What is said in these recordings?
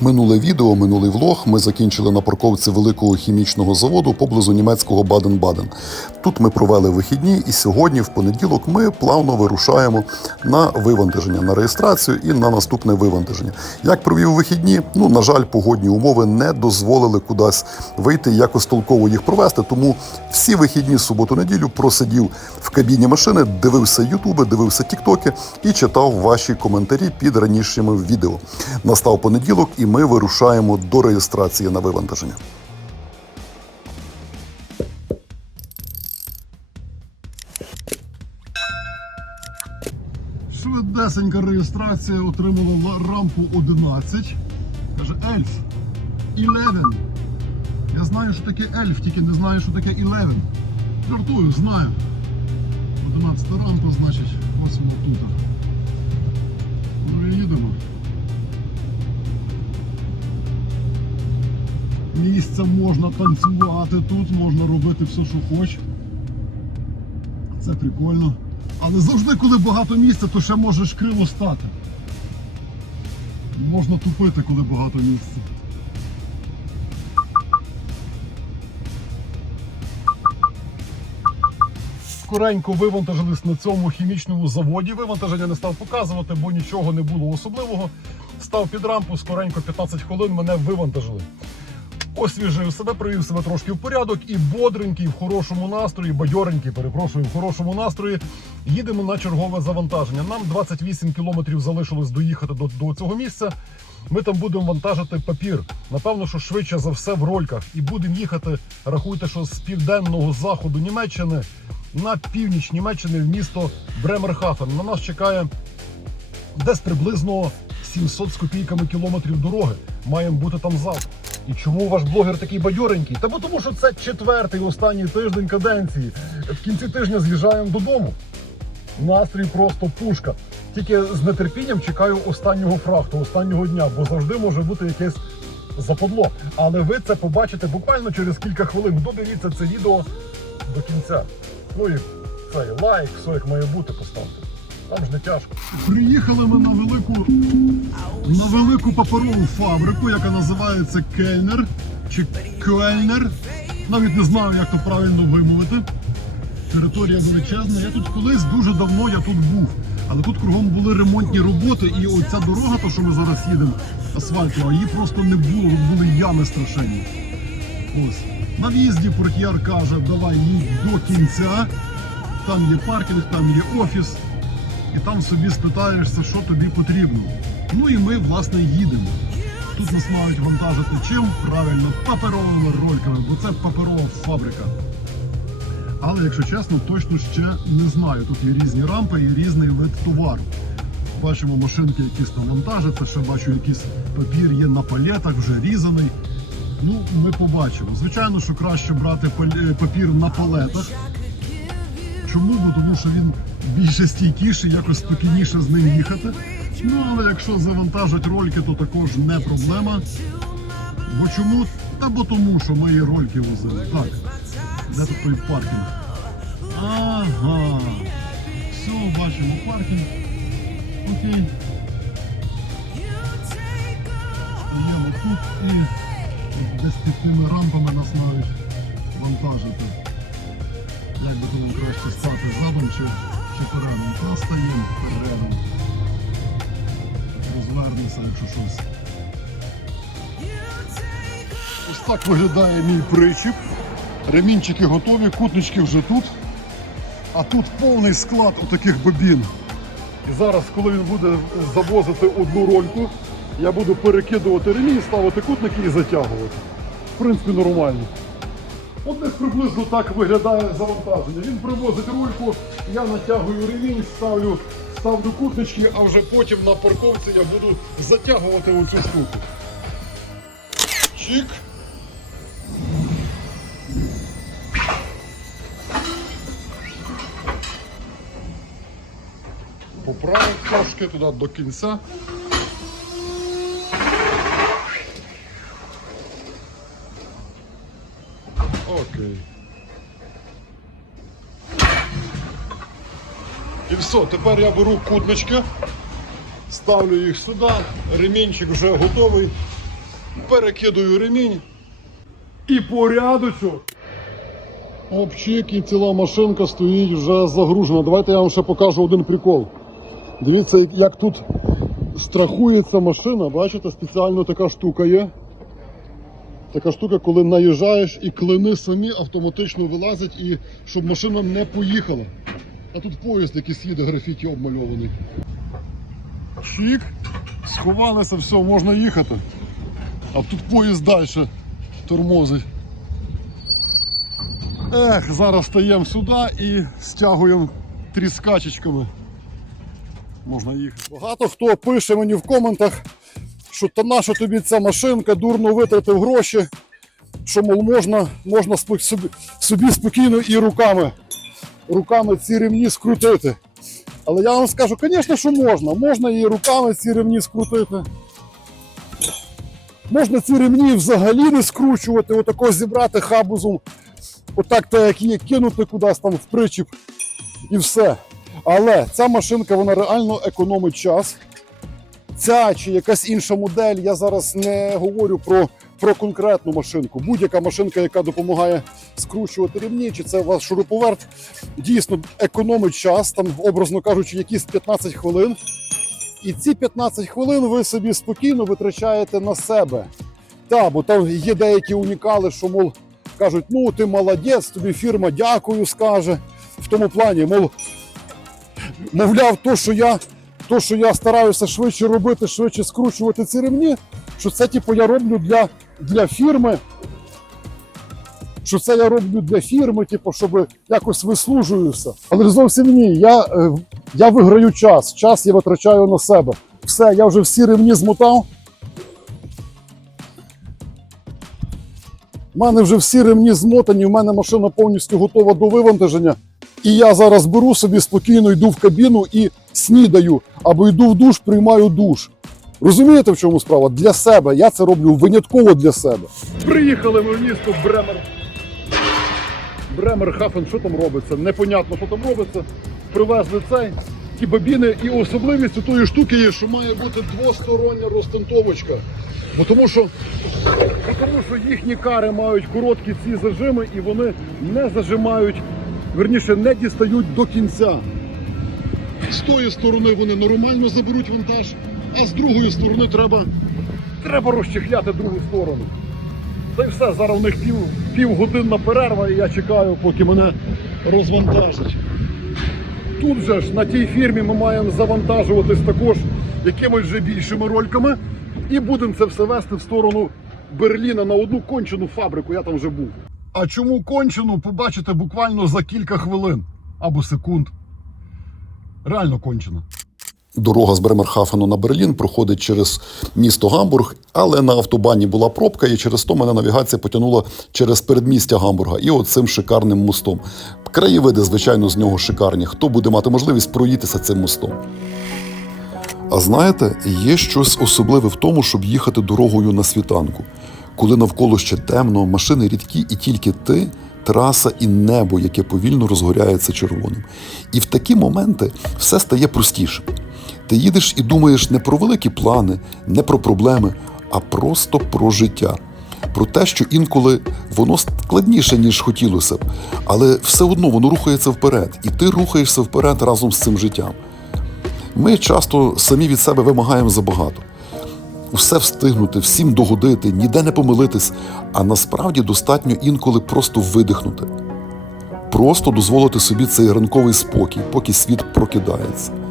Минуле відео, минулий влог ми закінчили на парковці великого хімічного заводу поблизу німецького Баден-Баден. Тут ми провели вихідні, і сьогодні, в понеділок, ми плавно вирушаємо на вивантаження, на реєстрацію і на наступне вивантаження. Як провів вихідні? Ну на жаль, погодні умови не дозволили кудись вийти, якось толково їх провести. Тому всі вихідні суботу-неділю просидів в кабіні машини, дивився ютуби, дивився тіктоки і читав ваші коментарі під ранішніми відео. Настав понеділок, і ми вирушаємо до реєстрації на вивантаження. Швидесенька реєстрація отримала рампу 11. Каже ельф. 11. Я знаю, що таке ельф, тільки не знаю, що таке 11. Жартую, знаю. 11 рампа, значить, ось воно тут. Ну і їдемо. Місця можна танцювати тут, можна робити все, що хочеш. Це прикольно. Але завжди, коли багато місця, то ще можеш криво стати. Можна тупити, коли багато місця. Скоренько вивантажились на цьому хімічному заводі. Вивантаження не став показувати, бо нічого не було особливого. Став під рампу, скоренько 15 хвилин мене вивантажили. Освіжив себе, привів себе трошки в порядок і бодренький, в хорошому настрої, бадьоренький, перепрошую, в хорошому настрої. Їдемо на чергове завантаження. Нам 28 кілометрів залишилось доїхати до, до цього місця. Ми там будемо вантажити папір. Напевно, що швидше за все в рольках. І будемо їхати, рахуйте, що з південного заходу Німеччини на північ Німеччини в місто Бремерхафен. На нас чекає десь приблизно 700 з копійками кілометрів дороги. Маємо бути там завтра. І чому ваш блогер такий бадьоренький? Та бо тому, що це четвертий останній тиждень каденції. В кінці тижня з'їжджаємо додому. Настрій просто пушка. Тільки з нетерпінням чекаю останнього фрахту, останнього дня, бо завжди може бути якесь западло. Але ви це побачите буквально через кілька хвилин. Додивіться це відео до кінця. Ну і цей лайк, все як має бути, поставте. Там ж не тяжко. Приїхали ми на велику на велику паперову фабрику, яка називається Кельнер чи Кельнер. Навіть не знаю, як то правильно вимовити. Територія величезна. Я тут колись дуже давно я тут був. Але тут кругом були ремонтні роботи, і оця дорога, то що ми зараз їдемо, асфальтова, її просто не було, були ями страшенні. Ось. На в'їзді портьєр каже, давай їдь до кінця. Там є паркінг, там є офіс. І там собі спитаєшся, що тобі потрібно. Ну і ми, власне, їдемо. Тут нас мають вантажити чим? Правильно, паперовими рольками, бо це паперова фабрика. Але, якщо чесно, точно ще не знаю. Тут є різні рампи і різний вид товару. Бачимо машинки, якісь там вантажаться, ще бачу, якийсь папір є на палетах, вже різаний. Ну, ми побачимо. Звичайно, що краще брати папір на палетах. Чому? Бо тому що він більше стійкіший, якось спокійніше з ним їхати. Ну, але якщо завантажать рольки, то також не проблема. Бо чому? Та бо тому, що ми рольки возили. Так, де тут той паркінг? Ага. Все, бачимо паркінг. Окей. Стоїмо тут і десь під тими рампами нас мають вантажити. Як би тому краще стати задом чи, чи передом? Та стаємо передом. Розвернеться, якщо щось. Ось так виглядає мій причіп. Ремінчики готові, кутнички вже тут. А тут повний склад отаких бобін. І зараз, коли він буде завозити одну рольку, я буду перекидувати ремінь, ставити кутники і затягувати. В принципі, нормально. От десь приблизно так виглядає завантаження. Він привозить рульку, я натягую ремінь, ставлю, ставлю кутнички, а вже потім на парковці я буду затягувати оцю штуку. Чик. Поправив трошки туди до кінця. Все, тепер я беру кутнички, ставлю їх сюди, ремінчик вже готовий. Перекидую ремінь. І порядочок. Обчик і ціла машинка стоїть вже загружена. Давайте я вам ще покажу один прикол. Дивіться, як тут страхується машина. Бачите, спеціально така штука є. Така штука, коли наїжджаєш і клини самі автоматично вилазять, і щоб машина не поїхала. А тут поїзд, якийсь їде графіті обмальований. Чик, сховалися, все, можна їхати. А тут поїзд далі тормозить. Ех, зараз стаємо сюди і стягуємо тріскачечками. Можна їхати. Багато хто пише мені в коментах, що та наша тобі ця машинка, дурно витратив гроші, що мол можна, можна собі, собі спокійно і руками, руками ці ремні скрутити. Але я вам скажу, звісно, що можна. Можна і руками ці ремні скрутити. Можна ці ремні взагалі не скручувати, отако зібрати хабузом, отак так як є, кинути кудись там в причіп і все. Але ця машинка вона реально економить час. Ця чи якась інша модель, я зараз не говорю про, про конкретну машинку. Будь-яка машинка, яка допомагає скручувати рівні, чи це у вас шуруповерт, дійсно економить час, там, образно кажучи, якісь 15 хвилин. І ці 15 хвилин ви собі спокійно витрачаєте на себе. Так, бо там є деякі унікали, що, мов, кажуть, ну ти молодець, тобі фірма дякую скаже. В тому плані, мов, мовляв, то, що я, то, що я стараюся швидше робити, швидше скручувати ці ремні, що це типу, я роблю для, для фірми. Що це я роблю для фірми, типу, щоб якось вислужуюся. Але зовсім ні. Я, е, я виграю час. Час я витрачаю на себе. Все, я вже всі ремні змотав. У мене вже всі ремні змотані, у мене машина повністю готова до вивантаження. І я зараз беру собі спокійно йду в кабіну і снідаю, або йду в душ, приймаю душ. Розумієте, в чому справа? Для себе. Я це роблю винятково для себе. Приїхали ми в місто Бремер. Бремерхафен, що там робиться? Непонятно, що там робиться. Привезли цей, ті бобіни, і особливість у тої штуки є, що має бути двостороння розтантовочка. Бо тому що Бо тому що їхні кари мають короткі ці зажими і вони не зажимають, верніше не дістають до кінця. З тої сторони вони нормально заберуть вантаж, а з другої сторони треба, треба розчехляти другу сторону. Та й все, зараз у них пів, півгодинна перерва, і я чекаю, поки мене розвантажать. Тут же ж на тій фірмі ми маємо завантажуватись також якимось вже більшими рольками і будемо це все вести в сторону Берліна на одну кончену фабрику. Я там вже був. А чому кончену, побачите буквально за кілька хвилин або секунд. Реально кончена. Дорога з Бремерхафену на Берлін проходить через місто Гамбург, але на автобані була пробка, і через то мене навігація потягнула через передмістя Гамбурга і оцим шикарним мостом. Краєвиди, звичайно, з нього шикарні. Хто буде мати можливість проїтися цим мостом? А знаєте, є щось особливе в тому, щоб їхати дорогою на світанку, коли навколо ще темно, машини рідкі, і тільки ти, траса і небо, яке повільно розгоряється червоним. І в такі моменти все стає простішим. Ти їдеш і думаєш не про великі плани, не про проблеми, а просто про життя. Про те, що інколи воно складніше, ніж хотілося б, але все одно воно рухається вперед, і ти рухаєшся вперед разом з цим життям. Ми часто самі від себе вимагаємо забагато. Все встигнути, всім догодити, ніде не помилитись, а насправді достатньо інколи просто видихнути. Просто дозволити собі цей ранковий спокій, поки світ прокидається.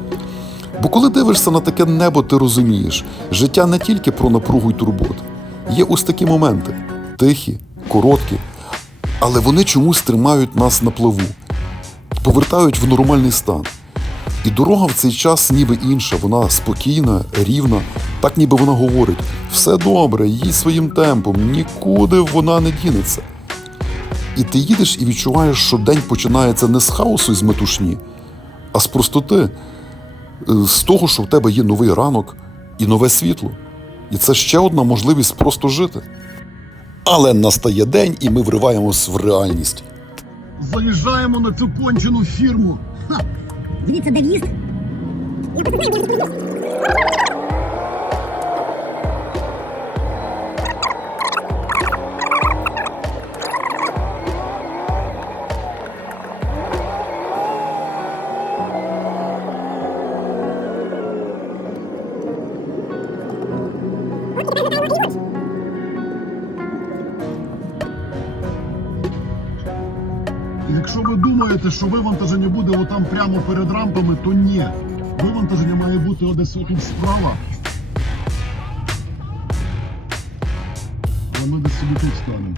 Бо коли дивишся на таке небо, ти розумієш, життя не тільки про напругу й турботи. Є ось такі моменти. Тихі, короткі, але вони чомусь тримають нас на плаву, повертають в нормальний стан. І дорога в цей час ніби інша, вона спокійна, рівна, так ніби вона говорить: все добре, їдь своїм темпом, нікуди вона не дінеться. І ти їдеш і відчуваєш, що день починається не з хаосу і з метушні, а з простоти, з того, що в тебе є новий ранок і нове світло. І це ще одна можливість просто жити. Але настає день, і ми вриваємось в реальність. Заїжджаємо на цю кончену фірму. Дивіться, де в'їзд. Якщо ви думаєте, що вивантаження буде отам прямо перед рампами, то ні. Вивантаження має бути десь отут справа. Але ми десь собі тут станемо.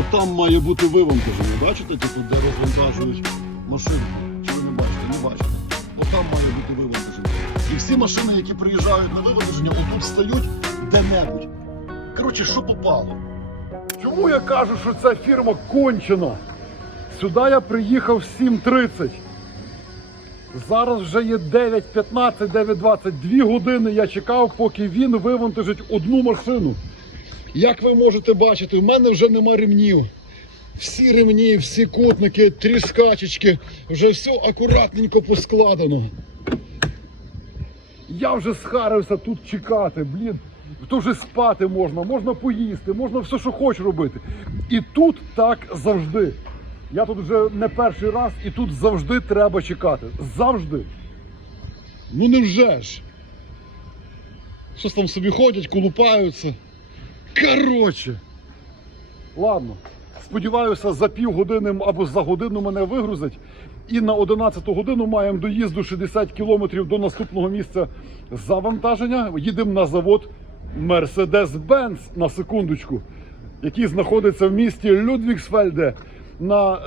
Отам має бути вивантаження. Бачите, типу, де розвантажують машинку? Чи ви не бачите? Не бачите. Отам має бути вивантаження. І всі машини, які приїжджають на вивантаження, отут стають де-небудь. Коротше, що попало. Чому я кажу, що ця фірма кончена? Сюди я приїхав в 7.30. Зараз вже є 9.15, 9.20. Дві години я чекав, поки він вивантажить одну машину. Як ви можете бачити, в мене вже нема ремнів. Всі ремні, всі кутники, тріскачечки, вже все акуратненько поскладено. Я вже схарився тут чекати, блін. То вже спати можна, можна поїсти, можна все, що хочеш робити. І тут так завжди. Я тут вже не перший раз, і тут завжди треба чекати. Завжди. Ну невже ж? Щось там собі ходять, колупаються. Коротше. Ладно. Сподіваюся, за півгодини або за годину мене вигрузять. І на 11 годину маємо доїзду 60 кілометрів до наступного місця завантаження. Їдемо на завод Mercedes-Benz на секундочку, який знаходиться в місті Людвігсфельде на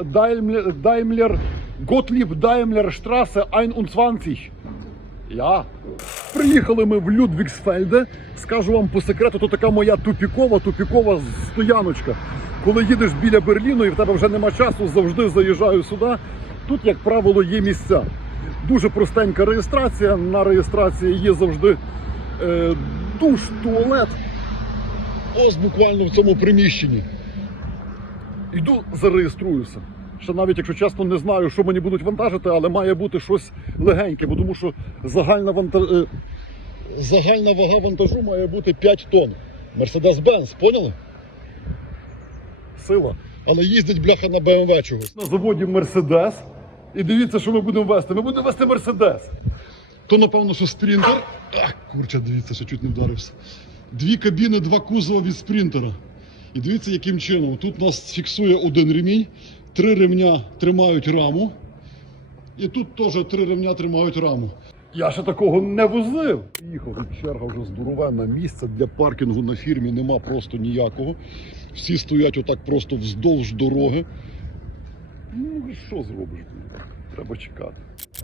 Daimler Gottlieb Daimler Straße 21. Я. Приїхали ми в Людвігсфельде. Скажу вам по секрету, то така моя тупікова, тупікова стояночка. Коли їдеш біля Берліну і в тебе вже нема часу, завжди заїжджаю сюди. Тут, як правило, є місця. Дуже простенька реєстрація. На реєстрації є завжди е, душ, туалет. Ось буквально в цьому приміщенні. Йду, зареєструюся. Ще навіть, якщо чесно, не знаю, що мені будуть вантажити, але має бути щось легеньке, бо тому що загальна, ванта... е, загальна вага вантажу має бути 5 тонн. Mercedes-Benz, поняли? Сила. Але їздить бляха на BMW чогось. На заводі Mercedes. І дивіться, що ми будемо вести. Ми будемо вести Mercedes. То, напевно, що спринтер. Ах, курча, дивіться, що чуть не вдарився. Дві кабіни, два кузова від спринтера. І дивіться, яким чином. Тут нас фіксує один ремінь, три ремня тримають раму. І тут теж три ремня тримають раму. Я ще такого не возив. Їхав черга вже здоровенна. Місця для паркінгу на фірмі нема просто ніякого. Всі стоять отак просто вздовж дороги. Ну, що зробиш? Треба чекати.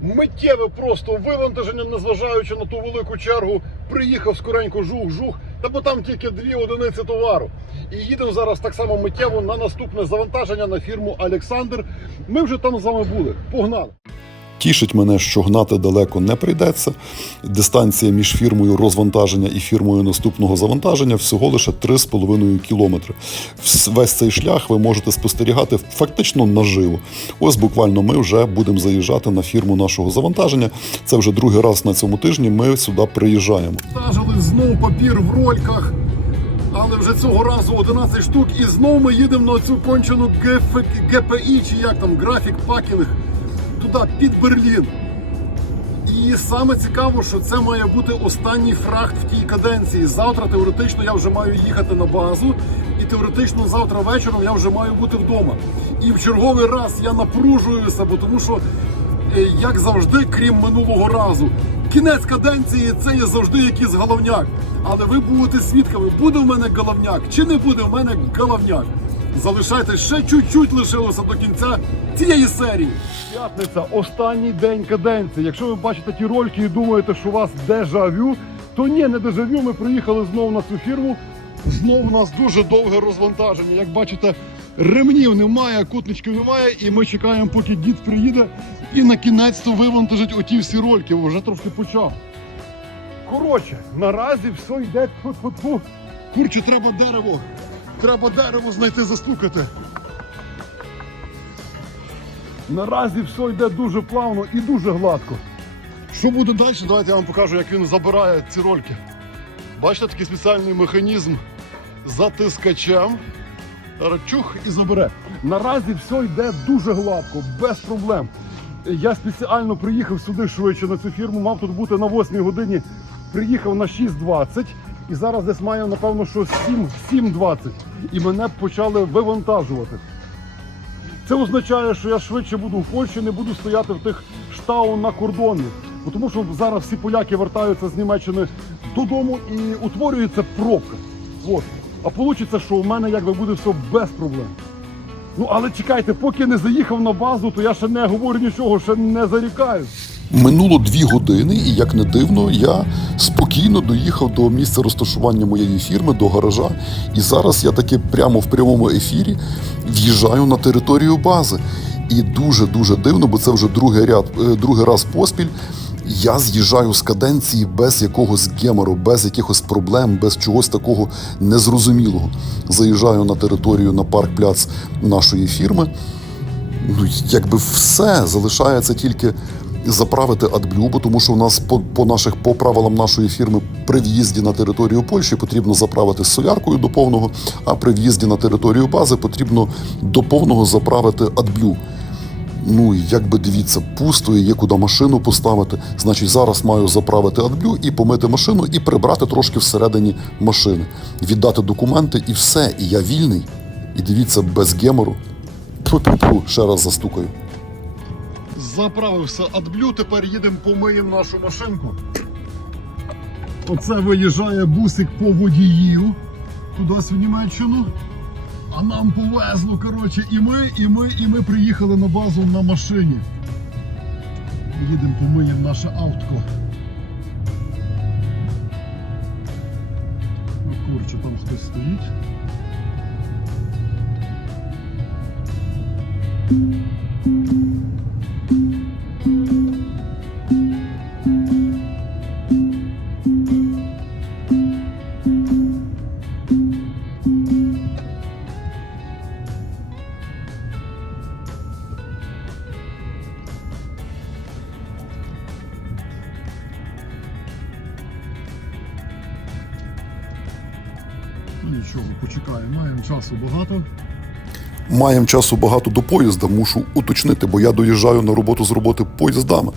Миттєве просто вивантаження, незважаючи на ту велику чергу, приїхав скоренько жух-жух, та бо там тільки дві одиниці товару. І їдемо зараз так само миттєво на наступне завантаження на фірму Олександр. Ми вже там з вами були. Погнали! Тішить мене, що гнати далеко не прийдеться. Дистанція між фірмою розвантаження і фірмою наступного завантаження всього лише 3,5 кілометри. Весь цей шлях ви можете спостерігати фактично наживо. Ось буквально ми вже будемо заїжджати на фірму нашого завантаження. Це вже другий раз на цьому тижні. Ми сюди приїжджаємо. Вантажили знову папір в рольках, але вже цього разу 11 штук. І знову ми їдемо на цю кончену. ГПІ, чи як там, графік пакінг, туди, під Берлін. І саме цікаво, що це має бути останній фрахт в тій каденції. Завтра теоретично я вже маю їхати на базу, і теоретично завтра вечором я вже маю бути вдома. І в черговий раз я напружуюся, бо тому що, е, як завжди, крім минулого разу, кінець каденції це є завжди якийсь головняк. Але ви будете свідками, буде в мене головняк чи не буде в мене головняк. Залишайте ще чуть-чуть лишилося до кінця цієї серії. П'ятниця, останній день каденції. Якщо ви бачите ті рольки і думаєте, що у вас дежавю, то ні, не дежавю. Ми приїхали знову на цю фірму. Знову у нас дуже довге розвантаження. Як бачите, ремнів немає, кутничків немає, і ми чекаємо, поки дід приїде і на кінець-то вивантажить оті всі рольки. Вже трошки почав. Коротше, наразі все йде. Курче, треба дерево. Треба дерево знайти, застукати. Наразі все йде дуже плавно і дуже гладко. Що буде далі? Давайте я вам покажу, як він забирає ці рольки. Бачите, такий спеціальний механізм затискачем. Зараз Чух і забере. Наразі все йде дуже гладко, без проблем. Я спеціально приїхав сюди швидше на цю фірму, мав тут бути на 8 годині приїхав на 6.20 і зараз десь маю, напевно, що 7, 7.20. І мене почали вивантажувати. Це означає, що я швидше буду в Польщі, не буду стояти в тих штау на кордоні. Тому що зараз всі поляки вертаються з Німеччини додому і утворюється пробка. От. А вийде, що у мене якби буде все без проблем. Ну але чекайте, поки не заїхав на базу, то я ще не говорю нічого, ще не зарікаю. Минуло дві години, і як не дивно, я спокійно доїхав до місця розташування моєї фірми, до гаража. І зараз я таки прямо в прямому ефірі в'їжджаю на територію бази. І дуже дуже дивно, бо це вже другий ряд, е, другий раз поспіль. Я з'їжджаю з каденції без якогось гемору, без якихось проблем, без чогось такого незрозумілого. Заїжджаю на територію на парк-пляц нашої фірми. Ну, якби все залишається тільки заправити бо тому що у нас по, по наших по правилам нашої фірми при в'їзді на територію Польщі потрібно заправити з соляркою до повного, а при в'їзді на територію бази потрібно до повного заправити AdBlue. Ну, якби дивіться, пусто є куди машину поставити. Значить, зараз маю заправити AdBlue і помити машину, і прибрати трошки всередині машини, віддати документи і все. І я вільний. І дивіться, без гемору. Тьфу-тьфу-тьфу, ще раз застукаю. Заправився AdBlue, тепер їдемо помиємо нашу машинку. Оце виїжджає бусик по водіїв туди в Німеччину. А нам повезло, коротше, і ми, і ми, і ми приїхали на базу на машині. Їдемо помиємо наше автко. Ну, Коротше, там хтось стоїть. Ну нічого, почекаємо, маємо часу багато. Маємо часу багато до поїзда, мушу уточнити, бо я доїжджаю на роботу з роботи поїздами.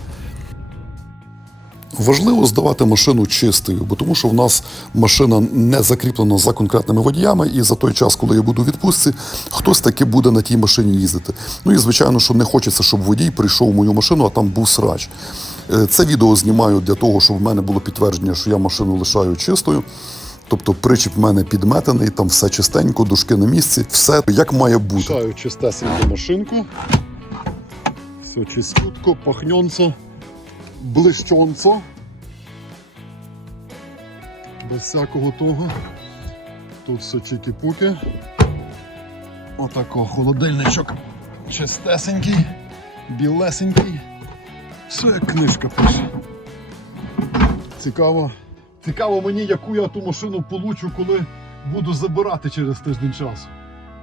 Важливо здавати машину чистою, бо тому що в нас машина не закріплена за конкретними водіями, і за той час, коли я буду у відпустці, хтось таки буде на тій машині їздити. Ну і звичайно, що не хочеться, щоб водій прийшов у мою машину, а там був срач. Е, Це відео знімаю для того, щоб в мене було підтвердження, що я машину лишаю чистою. Тобто причіп в мене підметений, там все чистенько, дужки на місці, все як має бути. Лишаю чистесеньку машинку. Все чистютко, пахненцо, блищонцо. Без всякого того. Тут все чики-пуки. Отако холодильничок чистесенький, білесенький. Все як книжка пише. Цікаво. Цікаво мені, яку я ту машину получу, коли буду забирати через тиждень часу.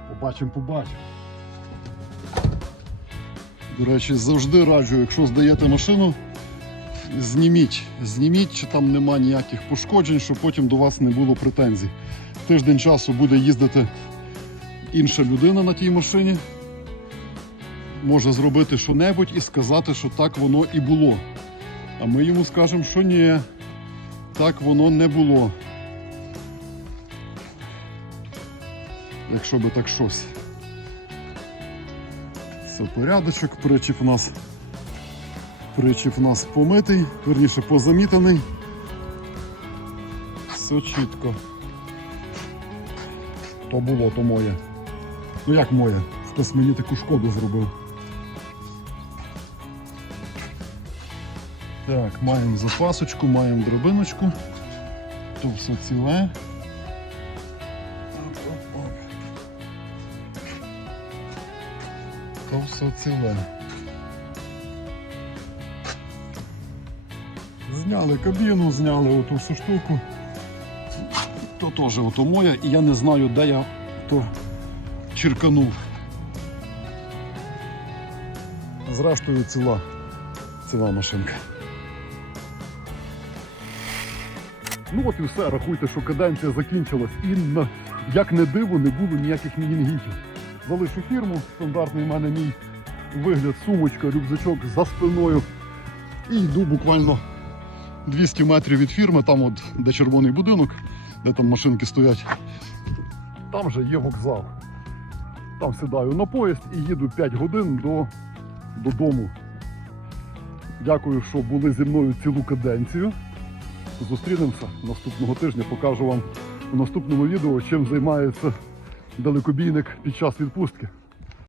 Побачимо, побачимо. До речі, завжди раджу, якщо здаєте машину, зніміть. Зніміть, чи там нема ніяких пошкоджень, щоб потім до вас не було претензій. Тиждень часу буде їздити інша людина на тій машині. Може зробити що-небудь і сказати, що так воно і було. А ми йому скажемо, що ні, так воно не було. Якщо би так щось. Все порядочок, причіп у нас. Причіп у нас помитий, верніше позамітаний. Все чітко. То було, то моє. Ну як моє? Хтось мені таку шкоду зробив. Так, маємо запасочку, маємо дробиночку. То все ціле. То все ціле. Зняли кабіну, зняли оту всю штуку. То теж ото моє, і я не знаю, де я то черканув. Зрештою ціла, ціла машинка. Ну от і все, рахуйте, що каденція закінчилась і як не диво, не було ніяких мінінгітів. Залишу фірму, стандартний в мене мій вигляд, сумочка, рюкзачок за спиною. І йду буквально 200 метрів від фірми, там от де червоний будинок, де там машинки стоять. Там вже є вокзал. Там сідаю на поїзд і їду 5 годин до, додому. Дякую, що були зі мною цілу каденцію. Зустрінемося наступного тижня. Покажу вам у наступному відео, чим займається далекобійник під час відпустки.